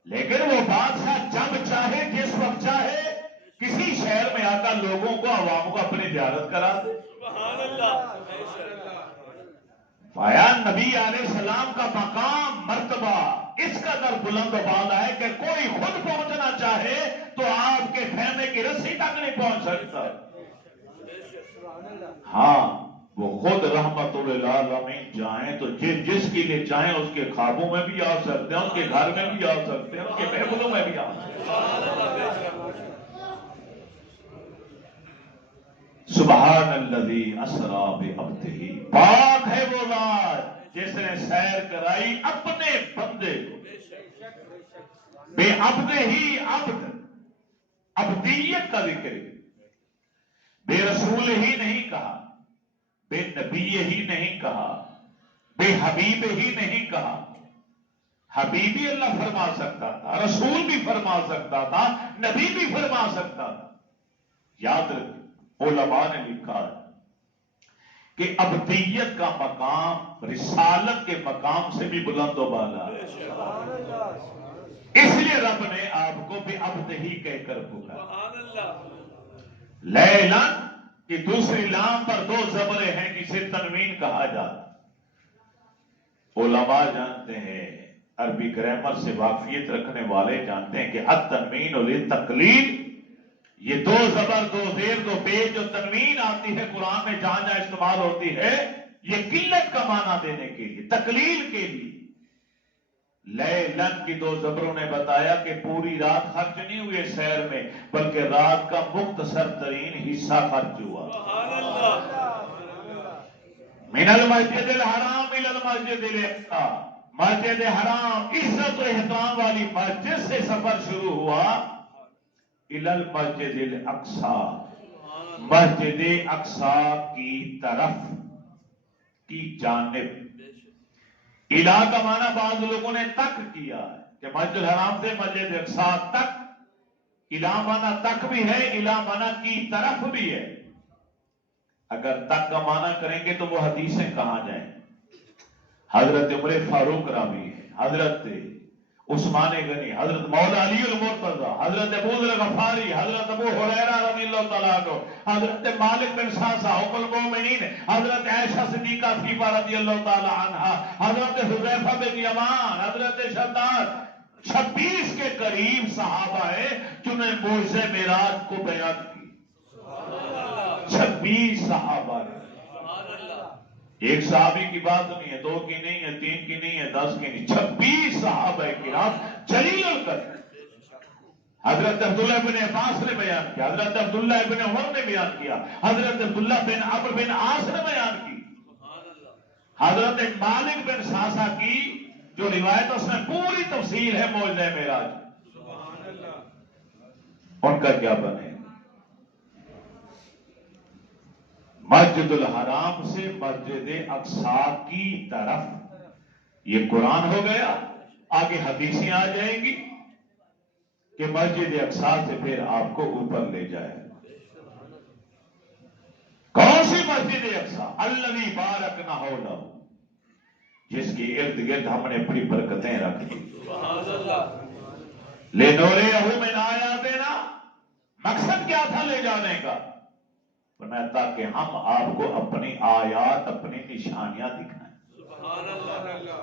لیکن وہ بادشاہ جب چاہے جس وقت چاہے کسی شہر میں آ کر لوگوں کو، عوام کو اپنی زیارت کرا دے. پایا نبی علیہ السلام کا مقام مرتبہ اس قدر بلند و بالا ہے کہ کوئی خود پہنچنا چاہے تو آپ کے خیمے کی رسی تک نہیں پہنچ سکتا. ہاں وہ خود رحمت للعالمین جائیں تو جس کے لیے چاہیں اس کے خوابوں میں بھی آ سکتے ہیں، اس کے گھر میں بھی آ سکتے ہیں، اس کے محفلوں میں بھی آ سکتے ہیں. سبحان الذی اسری بعبدہ، پاک ہے وہ ذات جس نے سیر کرائی اپنے بندے کو. بے عبد ہی عبد، عبدیت کا ذکر ہے. بے رسول ہی نہیں کہا، بے نبی ہی نہیں کہا، بے حبیب ہی نہیں کہا. حبیبی اللہ فرما سکتا تھا، رسول بھی فرما سکتا تھا، نبی بھی فرما سکتا تھا۔ یاد رکھیں علماء نے لکھا ہے کہ ابدیت کا مقام رسالت کے مقام سے بھی بلند و بالا ہے، اس لیے رب نے آپ کو بھی عبد ہی کہہ کر پکارا۔ لیلن کی دوسری لام پر دو زبریں ہیں جسے تنوین کہا جاتا۔ علماء جانتے ہیں، عربی گرامر سے واقفیت رکھنے والے جانتے ہیں کہ التنوین اور التقلیل، یہ دو زبر دو زیر دو پیش جو تنوین آتی ہے قرآن میں جہاں جہاں استعمال ہوتی ہے، یہ قلت کا معنی دینے کے لیے، تقلیل کے لیے۔ لیلن کی دو زبروں نے بتایا کہ پوری رات خرچ نہیں ہوئے سیر میں، بلکہ رات کا مختصر ترین حصہ خرچ ہوا۔ من المسجد الحرام الى المسجد الاقصی، مسجد حرام عزت و احترام والی مسجد سے سفر شروع ہوا، الى المسجد الاقصی، مسجد اقصی کی طرف کی جانب۔ الہ کا معنی بعض لوگوں نے تک کیا ہے کہ مسجد الحرام سے مسجد اقصی تک، الہ معنی تک بھی ہے، الہ معنی کی طرف بھی ہے۔ اگر تک کا معنی کریں گے تو وہ حدیثیں کہاں جائیں؟ حضرت عمر فاروق راوی ہے، حضرت عثمان غنی، حضرت مولا علی المرتضی، حضرت ابو ذر غفاری، حضرت ابو ہریرہ رضی اللہ تعالیٰ عنہ، حضرت مالک بن ساسا ام المومنین، حضرت عائشہ صدیقہ صفیہ رضی اللہ تعالیٰ عنہا، حضرت حذیفہ بن یمان، حضرت شداد، 26 کے قریب صحابہ ہیں جنہیں معجزہ معراج کو بیان کی۔ 26 صحابہ ہیں۔ ایک صحابی کی بات نہیں ہے، 2 کی نہیں ہے، 3 کی نہیں ہے، 10 کی نہیں، 26 صحابہ کرام جلیل القدر۔ حضرت عبداللہ بن عباس نے بیان کیا، حضرت عبداللہ بن عمر نے بیان کیا، حضرت عبداللہ بن عمرو بن عاص نے بیان کی، حضرت مالک بن ساسا کی جو روایت اس میں پوری تفصیل ہے معجزہ معراج۔ ان کا کیا بنے؟ مسجد الحرام سے مسجد اقصی کی طرف، یہ قرآن ہو گیا۔ آگے حدیثیں آ جائیں گی کہ مسجد اقصی سے پھر آپ کو اوپر لے جائے۔ کون سی مسجد اقصی؟ الذی بارکنا حولہ، جس کی ارد گرد ہم نے بڑی برکتیں رکھ دی۔ لنریہ من آیاتنا، مقصد کیا تھا لے جانے کا؟ فرمایا تاکہ ہم آپ کو اپنی آیات، اپنی نشانیاں دکھائیں۔ سبحان اللہ،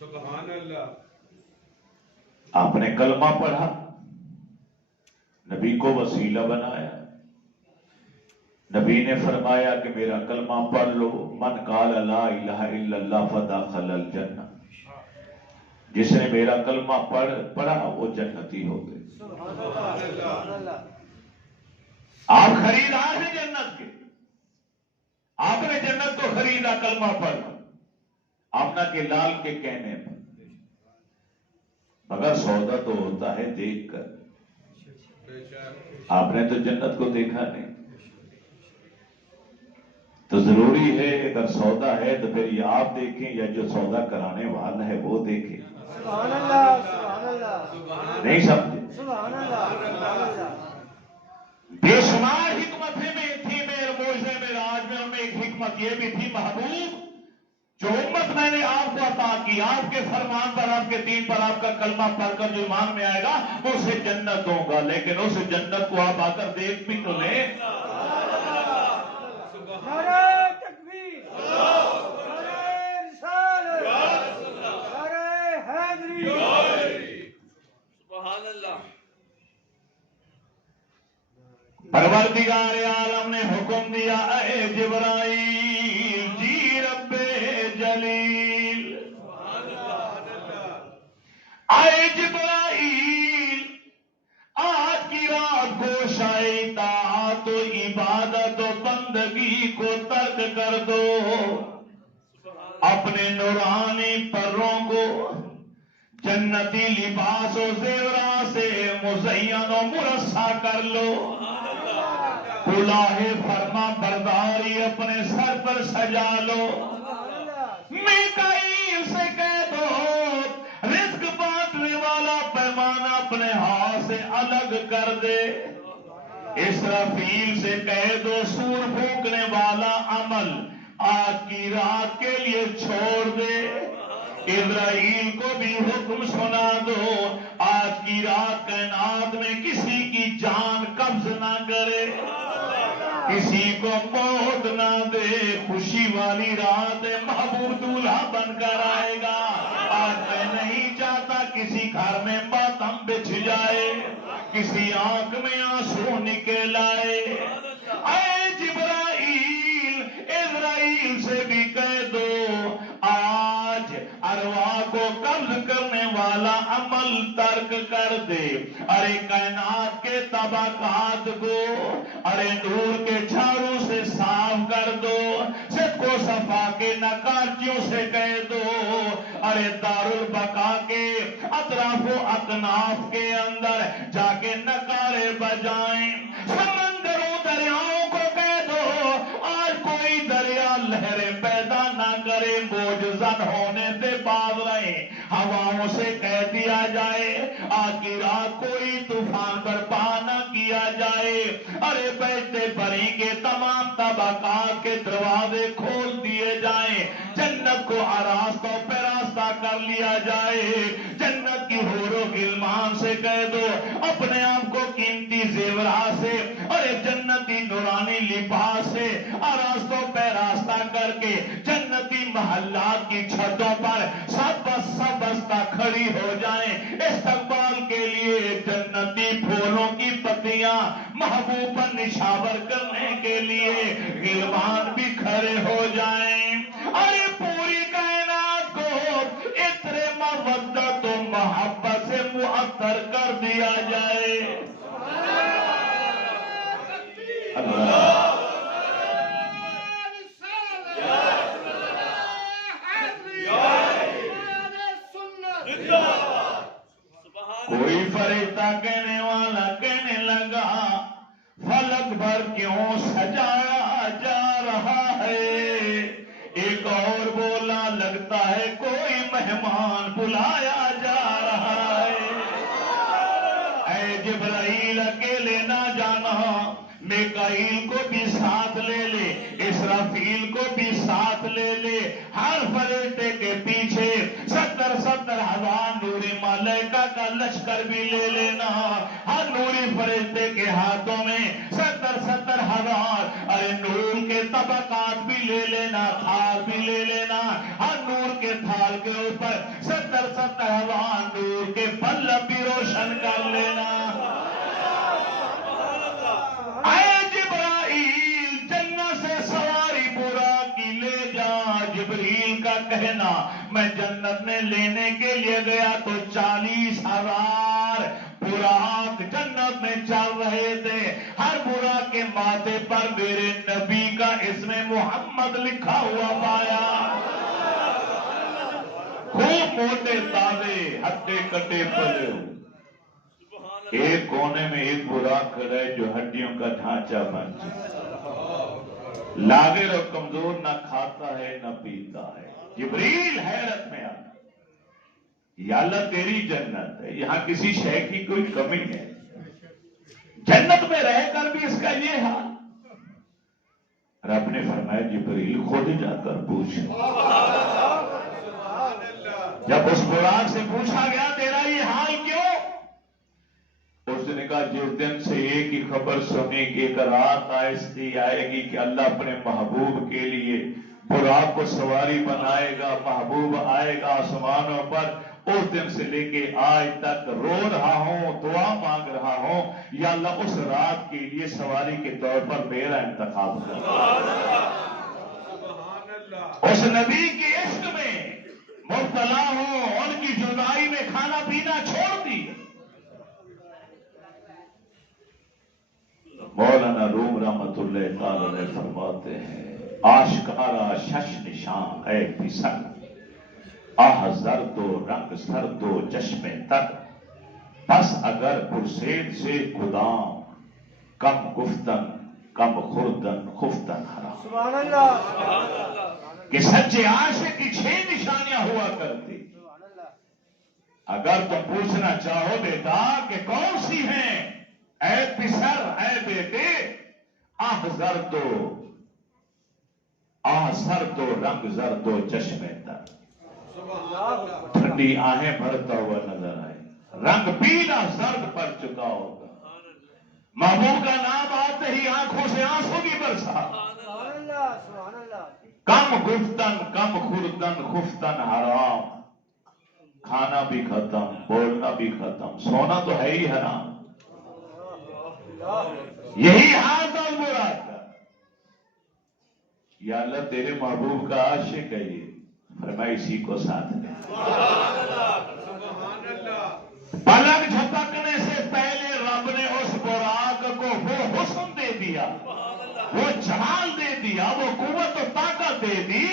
سبحان اللہ۔ آپ نے کلمہ پڑھا، نبی کو وسیلہ بنایا، نبی نے فرمایا کہ میرا کلمہ پڑھ لو، من قال لا الہ الا اللہ فدخل الجنہ، جس نے میرا کلمہ پڑھا وہ جنتی ہو گئے۔ سبحان اللہ۔ آپ خریدار ہیں جنت کے، آپ نے جنت کو خریدا کلمہ پڑھ آمنہ کے لال کے کہنے پر، مگر سودا تو ہوتا ہے دیکھ کر۔ آپ نے تو جنت کو دیکھا نہیں، تو ضروری ہے اگر سودا ہے تو پھر یہ آپ دیکھیں یا جو سودا کرانے والا ہے وہ دیکھیں۔ سبحان اللہ، سبحان اللہ، نہیں سمجھے؟ سبحان اللہ، سبحان اللہ۔ بے شمار حکمتیں میں تھی میرے معجزہ معراج میں، ان میں ایک حکمت یہ بھی تھی، محبوب جو امت میں نے آپ کو عطا کی، آپ کے فرمان پر، آپ کے دین پر، آپ کا کلمہ پڑھ کر جو ایمان میں آئے گا وہ اسے جنت دوں گا، لیکن اس جنت کو آپ آ کر دیکھ بھی تو لیں۔ نعرہ تکبیر، نعرہ رسالت، نعرہ حیدری، سبحان اللہ۔ پروردگار عالم نے حکم دیا، اے جبرائیل جی رب جلیل، اے جبرائیل آج کی رات کو شاید طاعت و عبادت و بندگی کو ترک کر دو، اپنے نورانی پروں کو جنتی لباس و زیورات سے مزین و مرصع کر لو، کلاه فرما برداری اپنے سر پر سجا لو، میکائیل سے کہہ دو رزق الگ کر دے. اسرافیل سے کہہ دو سور پھونکنے والا عمل آج کی رات کے لیے چھوڑ دے. اسرائیل کو بھی حکم سنا دو آج کی رات کائنات میں کسی کی جان قبض نہ کرے, کسی کو موت نہ دے. خوشی والی رات محبوب دولہا بن کر آئے گا. آج میں نہیں چاہتا کسی گھر میں ماتم بچھ جائے, کسی آنکھ میں آنسو نکل آئے. اے جبرائیل اسرائیل سے بھی کہہ دو آج ارواح کو قبض کرنے والا عمل ترک کر دے. ارے کائنات کے طبقات کو ارے نور کے جھاڑو سے صاف کر دو. صدق و صفا کے نقاشیوں سے کہہ دو ارے دارالبقا کے اطراف و اکناف کے اندر جا کے نقارے بجائیں. سمندروں دریاؤں کو کہہ دو آج کوئی دریا لہریں پیدا نہ کرے, موجزن ہونے سے باز رہے. ہواؤں سے کہہ دیا جائے آج کی رات کوئی طوفان برپا نہ کیا جائے. ارے بیٹھے پری کے تمام طبقات کے دروازے کھول دیے جائیں. جنت کو آراستوں پہ راستہ کر لیا جائے. جنت کی حور و غلمان سے کہہ دو اپنے آپ کو قیمتی زیورات سے اور جنتی نورانی لباس سے آراستوں پہ راستہ کر کے جنتی محلات کی چھتوں پر سب بستہ کھڑی ہو جائیں. استقبال کے لیے جنتی پھولوں کی پتیاں محبوب پر نشاور کرنے کے لیے غلمان بھی کھڑے ہو جائیں. ارے پوری کائنات کو عطر مودت و محبت سے معطر کر دیا جائے. اللہ کوئی فرشتہ کہنے والا کہنے لگا فلک بھر کیوں سجایا جا رہا ہے. ایک اور بولا لگتا ہے کوئی مہمان بلایا جا رہا ہے. اے جبرائیل اکیلے نہ جانا, میکائیل کو بھی ساتھ لے لے, اسرافیل کو بھی ساتھ لے لے. ہر فرشتے کے پیچھے 70,000 نوری ملائکہ کا لشکر بھی لے لینا. ہر نوری فرشتے کے ہاتھوں میں 70,000 ارے نور کے طبقات بھی لے لینا, تھال بھی لے لینا. ہر نور کے تھال کے اوپر 70,000 نور کے بلب بھی روشن کر لینا. اے جبرائیل جنت سے سواری براق کی لے جا. جبریل کا کہنا میں جنت میں لینے کے لیے گیا تو 40,000 براق جنت میں چل رہے تھے. ہر براق کے ماتھے پر میرے نبی کا اسم محمد لکھا ہوا پایا. خوب موٹے تازے ہٹے کٹے پلے. ایک کونے میں ایک براق کھڑا ہے جو ہڈیوں کا ڈھانچہ بن چکا, لاغر اور کمزور, نہ کھاتا ہے نہ پیتا ہے. جبریل حیرت میں آتا یا اللہ تیری جنت ہے, یہاں کسی شے کی کوئی کمی ہے, جنت میں رہ کر بھی اس کا یہ حال. رب نے فرمایا جبریل خود جا کر پوچھ. جب اس براق سے پوچھا گیا تیرا یہ حال کیوں, اس نے کہا جس دن سے ایک ہی خبر سنی کہ ایک رات آہستی آئے گی کہ اللہ اپنے محبوب کے لیے براق کو سواری بنائے گا, محبوب آئے گا آسمانوں پر, اس دن سے لے کے آج تک رو رہا ہوں, دعا مانگ رہا ہوں یا اللہ اس رات کے لیے سواری کے طور پر میرا انتخاب کر. اس نبی کے عشق میں مبتلا ہوں, ان کی جدائی میں کھانا پینا چھوڑ دی. مولانا روم رحمت اللہ تعالی علیہ فرماتے ہیں آشکارا شش نشان ہے پسند, آہ زرد و رنگ سرد و چشم تر, بس اگر پرسید سے کدام, کم گفتن کم خوردن خفتن حرام. سبحان اللہ. کہ سچے عاشق کی 6 نشانیاں ہوا کرتی. اگر تم پوچھنا چاہو بیٹا کہ کون سی ہیں، اے پسر اے بیٹے، آہ زردو آہ سردو رنگ زردو چشمے تر، ٹھنڈی آہیں بھرتا ہوا نظر آئے، رنگ پیلا زرد پڑ چکا ہوگا، محبوب کا نام آتے ہی آنکھوں سے آنسو بھی برسا، سبحان اللہ سبحان اللہ کم گفتن کم خوردن خفتن حرام، کھانا بھی ختم بولنا بھی ختم، سونا تو ہے ہی حرام، یہی حال تھا مراد کا۔ یا اللہ تیرے محبوب کا عاشق ہے یہ، فرمایا اسی کو ساتھ لے۔ پلک جھپکنے سے پہلے رب نے اس براق کو وہ حسن دے دیا، وہ جمال دے دیا، وہ قوت و طاقت دے دی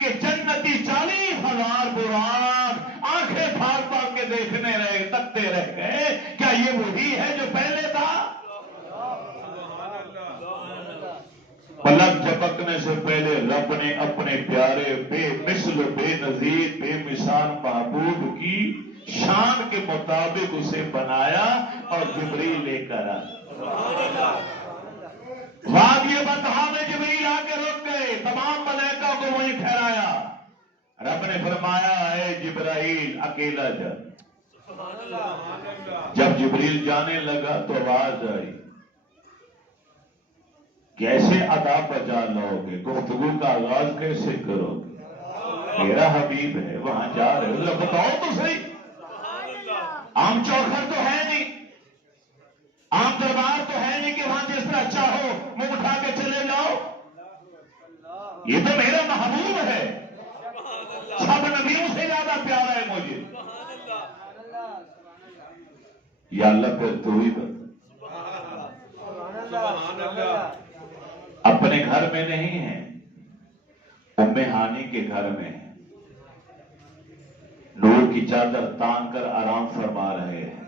کہ جنتی 40,000 براق آنکھیں پھاڑ پھاڑ کے دیکھنے رہے، تکتے رہ گئے، کیا یہ وہی ہے جو پہلے تھا؟ پلک جھپکنے سے پہلے رب نے اپنے پیارے بے مثل بے نظیر بے مثال محبوب کی شان کے مطابق اسے بنایا اور جبریل لے کر آیا۔ وادی بطحا میں جبریل آ کے رک گئے، تمام ملائکہ کو وہیں ٹھہرایا، رب نے فرمایا اے جبرائیل اکیلا جا۔ جب جبریل جانے لگا تو آواز آئی، کیسے ادا بجا لاؤ گے، گفتگو کا آغاز کیسے کرو گے، میرا حبیب ہے وہاں جا رہے ہو، بتاؤ تو صحیح، عام چوکھر تو ہے نہیں، عام دربار تو ہے نہیں کہ وہاں جس طرح چاہو منہ اٹھا کے چلے جاؤ، یہ تو میرا محبوب ہے، سب نبیوں سے زیادہ پیارا ہے مجھے، یا اللہ پھر تو ہی بتا۔ اپنے گھر میں نہیں ہے، ام ہانی کے گھر میں ہے، نور کی چادر تان کر آرام فرما رہے ہیں،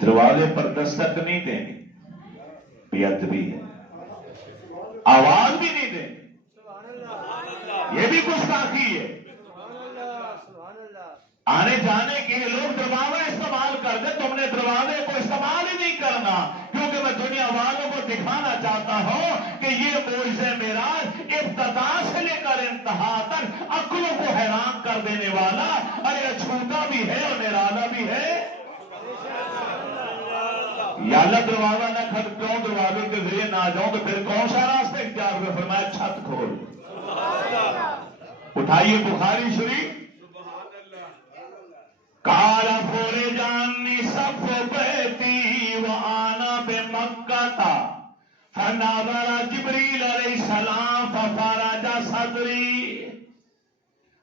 دروازے پر دستک نہیں دینی، بے ادبی ہے، آواز بھی نہیں دینی، یہ بھی گستاخی ہے، آنے جانے کے لیے لوگ دروازہ استعمال کرتے، تم نے دروازے کو استعمال ہی نہیں کرنا، کیونکہ میں دنیا والوں کو دکھانا چاہتا ہوں کہ یہ معجزہ معراج ابتدا سے لے کر انتہا تک عقلوں کو حیران کر دینے والا، ارے اچھوتا بھی ہے اور نرالا بھی ہے۔ یا اللہ دروازہ نہ کھٹکاؤں، دروازے کے ذریعے نہ جاؤں تو پھر کون سا راستہ اختیار میں، فرمایا چھت کھول، اٹھائیے بخاری شریف، کالا فورے جانی سب بیتی وانا بے مکہ تھا فناظر جبریل علیہ السلام ففرج صدری،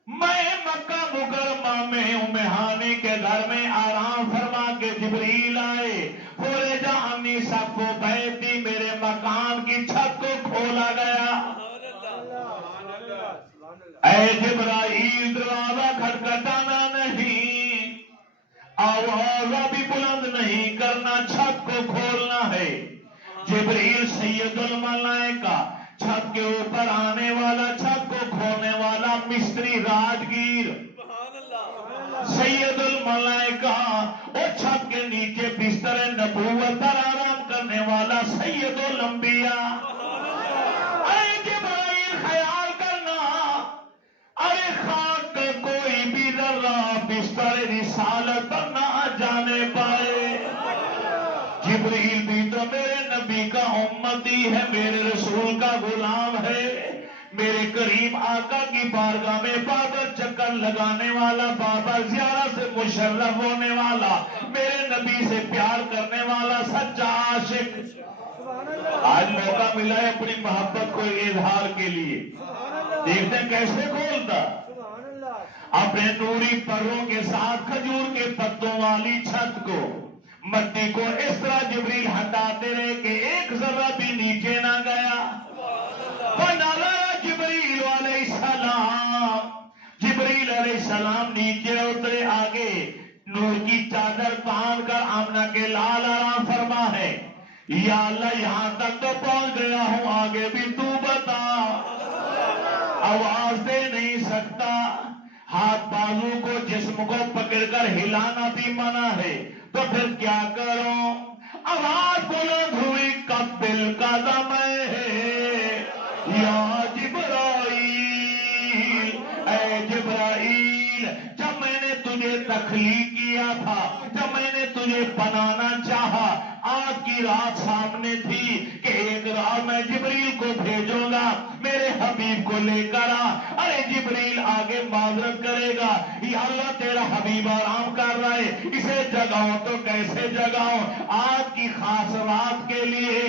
میں مکہ مکرمہ میں ام ہانی کے گھر میں آرام فرما کے جبریل آئے، فورے جانی سب بیتی، میرے مکان کی چھت کو کھولا گیا، اے جبرائیل دروازہ کھٹکھٹانا نہیں، آواز بھی بلند نہیں کرنا، چھت کو کھولنا ہے۔ جبریل سید الملائکہ، چھت کے اوپر آنے والا، چھت کو کھولنے والا مستری راجگیر، سید الملائکہ، اور چھت کے نیچے بستر نبوت پر آرام کرنے والا سید الانبیاء۔ اے جبرائیل خیال کرنا، ارے خاک کا کوئی بھی ذرہ بستر رسالت پر نہ جانے پائے۔ جبریل بھی تو میرے نبی کا امتی ہے، میرے رسول کا غلام ہے، میرے کریم آقا کی بارگاہ میں بابر چکر لگانے والا، بابا زیارت سے مشرف ہونے والا، میرے نبی سے پیار کرنے والا سچا عاشق، آج موقع ملا ہے اپنی محبت کو اظہار کے لیے، دیکھتے ہیں کیسے کھولتا، اپنے نوری پروں کے ساتھ کھجور کے پتوں والی چھت کو، مٹی کو اس طرح جبریل ہٹاتے رہے کہ ایک ذرہ بھی نیچے نہ گیا۔ فنظر جبریل علیہ السلام، جبریل علیہ السلام نیچے اترے، آگے نور کی چادر تان کر آمنہ کے لال آرام فرما ہے، یا اللہ یہاں تک تو پہنچ گیا ہوں، آگے بھی تو بتا، آواز دے نہیں سکتا، ہاتھ بازو کو جسم کو پکڑ کر ہلانا بھی منع ہے، تو پھر کیا کروں؟ آواز بلند ہوئی، قبل قدم ہے یا جبرائیل، اے جبرائیل، جب میں نے تجھے تخلیق کیا تھا، جب میں نے تجھے بنانا چاہا، آج کی رات سامنے تھی کہ ایک رات میں جبریل کو بھیجوں گا، میرے حبیب کو لے کر آ۔ ارے جبریل آگے معذرت کرے گا، یا اللہ تیرا حبیب آرام کر رہا ہے، اسے جگاؤں تو کیسے جگاؤں؟ آج کی خاص رات کے لیے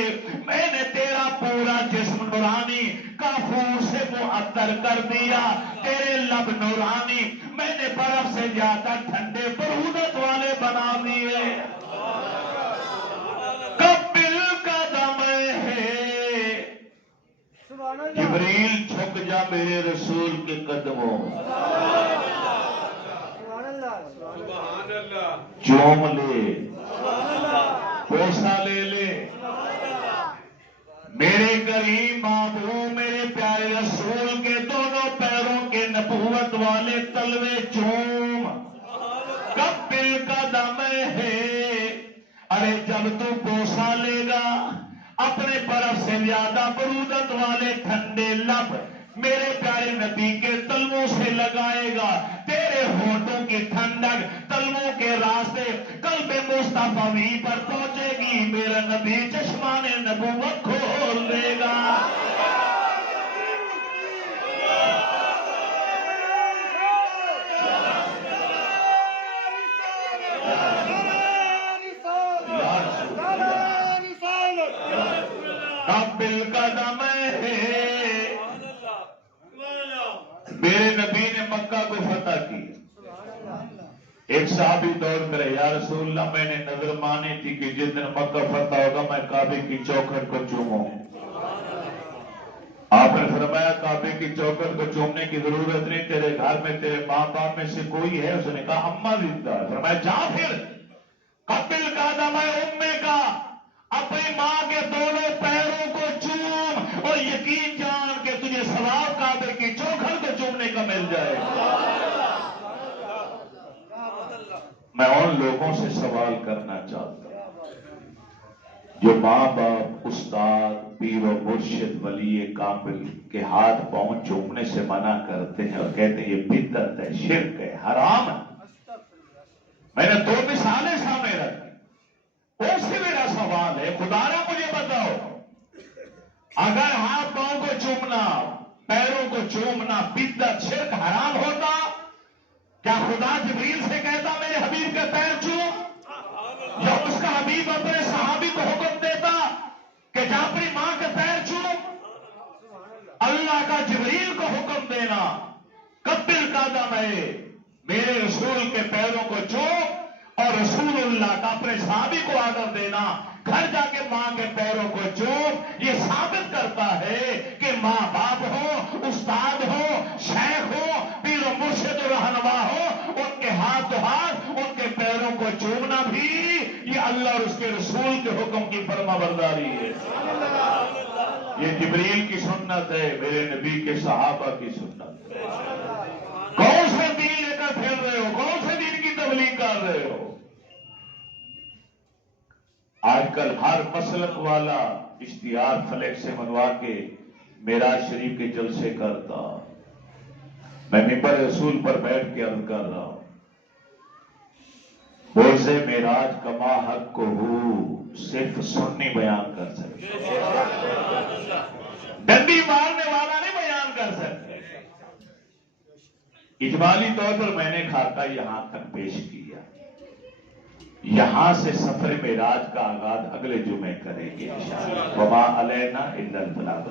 میں نے تیرا پورا جسم نورانی کافور سے معطر کر دیا، تیرے لب نورانی میں نے برف سے زیادہ ٹھنڈے برودت والے بنا دیے۔ قبل قدم ہے، سبحان اللہ جبریل جھک جا میرے رسول کے قدموں، سبحان اللہ سبحان اللہ چوم لے، سبحان اللہ بوسہ لے لے، میرے کریم محبوب میرے پیارے رسول کے دونوں پیروں کے نبوت والے تلوے چوم۔ قبل قدم ہے، ارے جب تو بوسہ لے گا، اپنے برف سے زیادہ برودت والے ٹھنڈے لب میرے پیارے نبی کے تلووں سے لگائے گا، تیرے ہونٹوں کی ٹھنڈک تلووں کے راستے قلب مصطفی پر پہنچے گی، میرا نبی چشمان نبوت کھول دے گا۔ قبل قدم ہے، میرے نبی نے مکہ کو فتح کی۔ ایک صحابی دوڑ کرے، یا رسول اللہ میں نے نظر مانی تھی کہ جس دن مکہ فتح ہوگا میں کعبے کی چوکھٹ کو چوموں۔ آپ نے فرمایا کعبے کی چوکھٹ کو چومنے کی ضرورت نہیں، تیرے گھر میں تیرے ماں باپ میں سے کوئی ہے؟ اس نے کہا اماں زندہ ہے۔ فرمایا جا پھر، قبل قدم ہے امے کا، اپنی ماں کے دونوں پیروں کو چوم اور یقین جان کہ تجھے ثواب کعبے کی چوکھٹ کو چومنے کا مل جائے۔ میں ان لوگوں سے سوال کرنا چاہتا ہوں جو ماں باپ، استاد، پیر و مرشد، ولی کامل کے ہاتھ پاؤں چومنے سے منع کرتے ہیں اور کہتے ہیں یہ بدعت ہے، شرک ہے، حرام ہے۔ میں نے دو مثالیں سامنے رکھی، اس سے میرا سوال ہے، خدا را مجھے بتاؤ، اگر ہاتھ پاؤں کو چومنا، پیروں کو چومنا بدعت، شرک، حرام ہوتا، کیا خدا جبریل سے کہتا میرے حبیب کا پیر چوم؟ یا اس کا حبیب اپنے صحابی کو حکم دیتا کہ جا اپنی ماں کے پیر چوم؟ اللہ کا جبریل کو حکم دینا قبل قدم ہے، میرے رسول کے پیروں کو چوم، اور رسول اللہ کا اپنے صحابی کو آرڈر دینا گھر جا کے ماں کے پیروں کو چوم، یہ ثابت کرتا ہے کہ ماں باپ ہو، استاد ہو، شیخ ہو، پیر و مرشد و رہنما ہو، ان کے ہاتھ ہاتھ ان کے پیروں کو چومنا بھی یہ اللہ اور اس کے رسول کے حکم کی فرما برداری ہے۔ یہ جبریل کی سنت ہے، میرے نبی کے صحابہ کی سنت ہے۔ کون سے دین لے کر پھر رہے ہو؟ کون سے دین کی تبلیغ کر رہے ہو؟ آج کل ہر مسلک والا اشتہار فلیکس سے منوا کے معراج شریف کے جلسے کرتا، میں ممبر رسول پر بیٹھ کے عرض کر رہا ہوں، روز معراج کما حق کو ہو صرف سنی بیان کر سکتے، ڈنڈی مارنے والا نہیں بیان کر سکتے۔ اجمالی طور پر میں نے خاکہ یہاں تک پیش کیا، یہاں سے سفر معراج کا آغاز اگلے جمعے کریں گے انشاءاللہ۔ وما علینا الا البلاغ۔